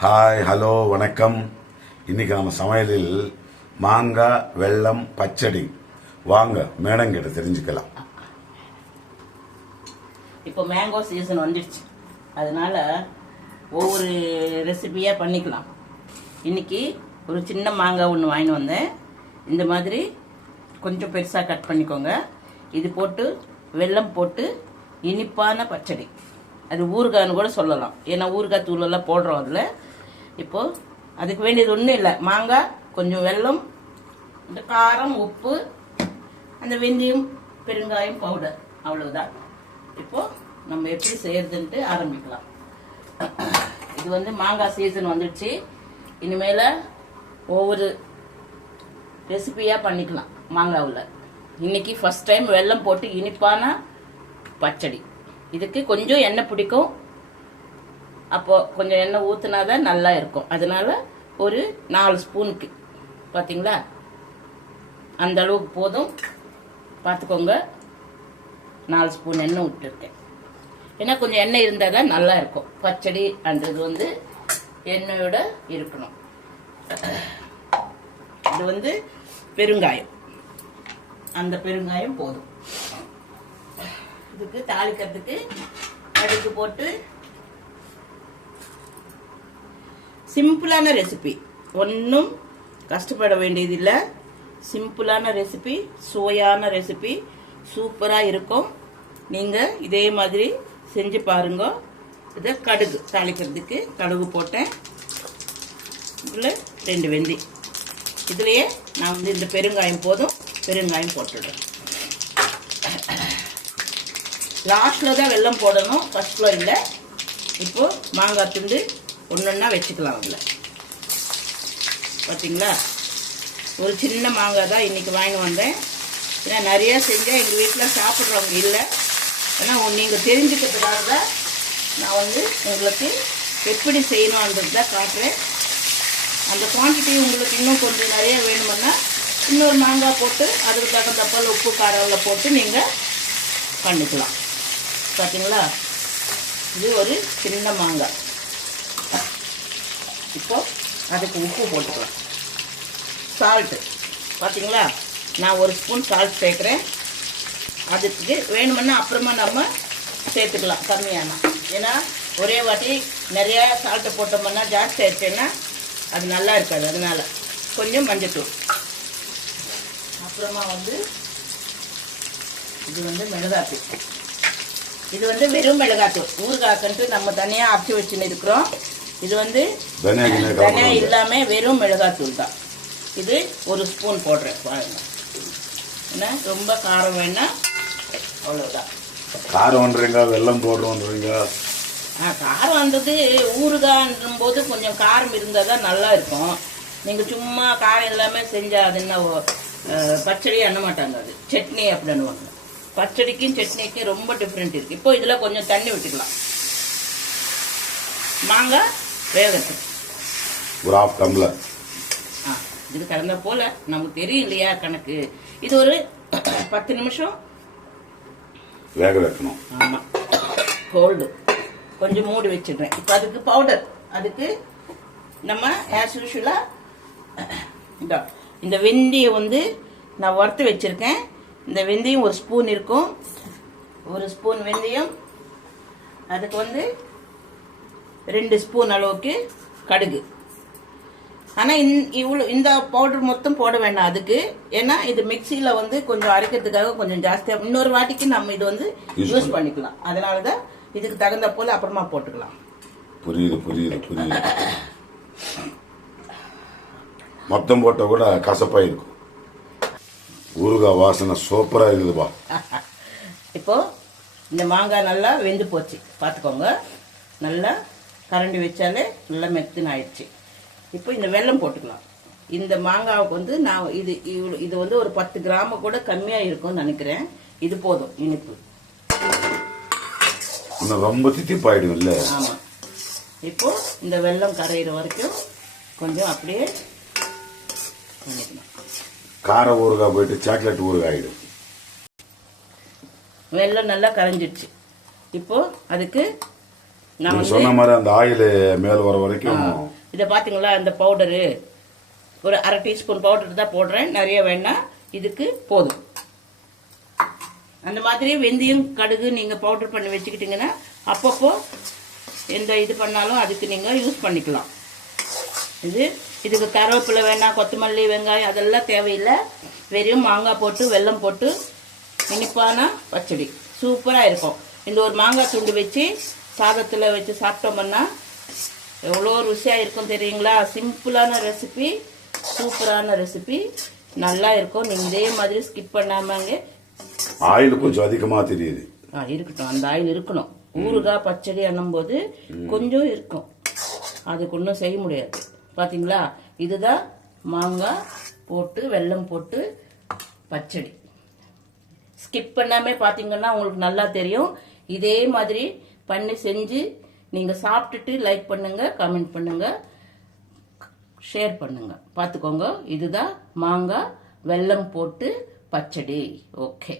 Hi hello வணக்கம். இன்னைக்கு நம்ம சமையலில் மாங்காய் வெல்லம் பச்சடி. வாங்க மேடம் கிட்ட தெரிஞ்சுக்கலாம். இப்போ மேங்கோ சீசன் வந்துடுச்சு. அதனால ஒவ்வொரு ரெசிபியாக பண்ணிக்கலாம். இன்னைக்கு ஒரு சின்ன மாங்காய் ஒன்று வாங்கிட்டு வந்தேன். இந்த மாதிரி கொஞ்சம் பெருசாக கட் பண்ணிக்கோங்க. இது போட்டு வெல்லம் போட்டு இனிப்பான பச்சடி. அது ஊறுகாய்னு கூட சொல்லலாம். ஏன்னா ஊறுகாய் தூளெல்லாம் போடுறோம் அதில். இப்போது அதுக்கு வேண்டியது ஒன்றும் இல்லை. மாங்காய் கொஞ்சம் வெல்லம் இந்த காரம் உப்பு அந்த வெந்தயம் பெருங்காயம் பவுடர் அவ்வளவுதான். இப்போ நம்ம எப்படி செய்யறதுன்ட்டு ஆரம்பிக்கலாம். இது வந்து மாங்காய் சீசன் வந்துடுச்சு. இனிமேல ஒவ்வொரு ரெசிபியாக பண்ணிக்கலாம் மாங்காவில். இன்னைக்கு ஃபர்ஸ்ட் டைம் வெல்லம் போட்டு இனிப்பான பச்சடி. இதுக்கு கொஞ்சம் எண்ணெய் பிடிக்கும். அப்போ கொஞ்சம் எண்ணெய் ஊத்துனா தான் நல்லா இருக்கும். அதனால ஒரு நாலு ஸ்பூனுக்கு பார்த்தீங்களா அந்த அளவுக்கு போதும். பார்த்துக்கோங்க நாலு ஸ்பூன் எண்ணெய் விட்டுருக்கேன் ஏன்னா கொஞ்சம் எண்ணெய் இருந்தால் தான் நல்லா இருக்கும். பச்சடி அன்றது வந்து எண்ணெயோட இருக்கணும். இது வந்து பெருங்காயம். அந்த பெருங்காயம் போதும். இதுக்கு தாளிக்கிறதுக்கு கடுகு போட்டு சிம்பிளான ரெசிபி ஒன்றும் கஷ்டப்பட வேண்டியதில்லை. சிம்பிளான ரெசிபி சுவையான ரெசிபி சூப்பராக இருக்கும். நீங்கள் இதே மாதிரி செஞ்சு பாருங்க. இதை கடுகு தாளிக்கிறதுக்கு கடுகு போட்டேன். இதில் ரெண்டு வெந்தி இதுலேயே நான் வந்து இந்த பெருங்காயம் போதும் பெருங்காயம் போட்டுடுறேன். லாஸ்ட்டில் தான் வெள்ளம் போடணும் ஃபஸ்ட்டில் இல்லை. இப்போது மாங்காய் துண்டு ஒன்று ஒன்றா வச்சுக்கலாம் அதில். பார்த்தீங்களா ஒரு சின்ன மாங்காய் தான் இன்றைக்கி வாங்கி வந்தேன். ஏன்னா நிறையா செஞ்சால் எங்கள் வீட்டில் சாப்பிட்றவங்க இல்லை. ஏன்னா நீங்கள் தெரிஞ்சுக்கிறதுக்காக தான் நான் வந்து உங்களுக்கு எப்படி செய்யணுன்றது தான் காட்டுறேன். அந்த குவான்டிட்டி உங்களுக்கு இன்னும் கொஞ்சம் நிறையா வேணுமுன்னா இன்னொரு மாங்காய் போட்டு அதுக்கு தகுந்தப்பல் உப்பு காரம்ல போட்டு நீங்கள் பண்ணிக்கலாம். பார்த்தீங்களா இது ஒரு சின்ன மாங்காய். இப்போ அதுக்கு உப்பு போட்டுக்கலாம். சால்ட்டு பார்த்தீங்களா நான் ஒரு ஸ்பூன் சால்ட் சேர்க்குறேன். அதுக்கு வேணுமுன்னா அப்புறமா நம்ம சேர்த்துக்கலாம் கம்மியானா. ஏன்னா ஒரே வாட்டி நிறையா சால்ட்டு போட்டோம்னா ஜாஸ்தி ஆயிடுச்சுன்னா அது நல்லா இருக்காது அதனால். கொஞ்சம் மஞ்சத்தூள். அப்புறமா வந்து இது வந்து மிளகாத்தூள். இது வந்து வெறும் மிளகாத்தூள். ஊறுகாய்க்குன்ட்டு நம்ம தனியாக அரைச்சி வச்சுன்னு இருக்கிறோம். இது வந்து தனியா இல்லாமல் வெறும் மிளகாத்தூள் தான். இது ஒரு ஸ்பூன் போடுறேன் பாருங்க. ஏன்னா ரொம்ப காரம் வேணாம் அவ்வளோதான் காரம்ன்றீங்க வெல்லம் போடுறோன்றீங்க ஆ காரம் வந்தது ஊறுகாய்ன்றும் போது கொஞ்சம் காரம் இருந்தால் தான் நல்லா இருக்கும். நீங்கள் சும்மா காரம் இல்லாமல் செஞ்சால் அது என்ன பச்சடி எண்ண மாட்டாங்க அது. சட்னி அப்படின்னுவாங்க பச்சடிக்கும் சட்னிக்கும் ரொம்ப டிஃப்ரெண்ட் இருக்குது இப்போ இதில் கொஞ்சம் தண்ணி விட்டுக்கலாம் மாங்காய்? வேகட்டும் ஒரு ஆஃப் டம்ளர் ஆ இது கலந்த போல நமக்கு தெரியும் இல்லையா கணக்கு? இது ஒரு பத்து நிமிஷம். வேக வைக்கணும். ஆமாம் கோல்டு கொஞ்சம் மூடி வச்சிடுறேன். இப்போ அதுக்கு பவுடர் அதுக்கு நம்ம ஆஸ் யூஷுவலாக இந்த இந்த வெந்தயம் வந்து நான் வறுத்து வச்சுருக்கேன். இந்த வெந்தயம் ஒரு ஸ்பூன் இருக்கும். ஒரு ஸ்பூன் வெந்தயம். அதுக்கு வந்து ரெண்டு ஸ்பூன் அளவுக்கு கடுகு. ஆனால் இந் இவ்வளோ இந்த பவுடர் மொத்தம் போட வேண்டாம் அதுக்கு. ஏன்னா இது மிக்சியில் வந்து கொஞ்சம் அரைக்கிறதுக்காக கொஞ்சம் ஜாஸ்தியாக இன்னொரு வாட்டிக்கு நம்ம இது வந்து யூஸ் பண்ணிக்கலாம். அதனால தான் இதுக்கு தகுந்த போல் அப்புறமா போட்டுக்கலாம். புரியுது புரியுது புரியுது. மொத்தம் போட்டால் கூட கசப்பாக இருக்கும் ஊறுகாய் வாசனை சூப்பராக இருக்குதுப்பா. இப்போ இந்த மாங்காய் நல்லா வெந்து போச்சு. பார்த்துக்கோங்க. நல்லா கரண்டி வச்சாலே நல்லா மெத்துன்னு ஆயிடுச்சு. இப்போ இந்த வெல்லம் போட்டுக்கலாம். இந்த மாங்காவுக்கு வந்து நான் இது இவ்வளோ இது வந்து ஒரு பத்து கிராம கூட கம்மியாக இருக்கும்னு நினைக்கிறேன். இது போதும் இனிப்பு. ரொம்ப தித்திப்பாயிடும் இல்லை ஆமாம் இப்போ இந்த வெல்லம் கரையிற வரைக்கும் கொஞ்சம் அப்படியே பண்ணிக்கணும் கார ஊறுகாய் போயிட்டு சாக்லேட் ஊறுகாய் வெல்லம் நல்லா கரைஞ்சிடுச்சு இப்போ அதுக்கு நான் வந்து சொன்ன மாதிரி அந்த ஆயில் மேல் வர வரைக்கும் இதை பார்த்தீங்களா இந்த பவுடரு ஒரு அரை டீஸ்பூன் பவுடர் தான் போடுறேன். நிறைய வேணாம் இதுக்கு போதும். அந்த மாதிரி வெந்தயம் கடுகு நீங்கள் பவுடர் பண்ணி வச்சுக்கிட்டிங்கன்னா அப்பப்போ எந்த இது பண்ணாலும் அதுக்கு நீங்கள் யூஸ் பண்ணிக்கலாம். இது இதுக்கு கருவேப்பிலை வேணாம் கொத்தமல்லி வெங்காயம் அதெல்லாம் தேவையில்லை. வெறும் மாங்காய் போட்டு வெல்லம் போட்டு இனிப்பான பச்சடி. சூப்பராக இருக்கும். இந்த ஒரு மாங்காய் துண்டு வச்சு சாதத்தில் வச்சு சாப்பிட்டோம்னா எவ்வளோ ருசியாக இருக்கும் தெரியுங்களா? சிம்பிளான ரெசிபி சூப்பரான ரெசிபி நல்லா இருக்கும். நீங்கள் இதே மாதிரி ஸ்கிப் பண்ணாமங்க ஆயில் கொஞ்சம் அதிகமா தெரியுது. ஆ இருக்கட்டும். அந்த ஆயில் இருக்கணும். ஊறுகாய் பச்சடி போது கொஞ்சம் இருக்கும். அதுக்கு ஒன்றும் செய்ய முடியாது. பாத்தீங்களா? இதுதான் மாங்காய் போட்டு வெல்லம் போட்டு பச்சடி. ஸ்கிப் பண்ணாம பார்த்தீங்கன்னா உங்களுக்கு நல்லா தெரியும். இதே மாதிரி பண்ணி செஞ்சு நீங்கள் சாப்பிட்டுட்டு லைக் பண்ணுங்க கமெண்ட் பண்ணுங்க ஷேர் பண்ணுங்க. பார்த்துக்கோங்க. இதுதான் மாங்காய் வெல்லம் போட்டு பச்சடி. ஓகே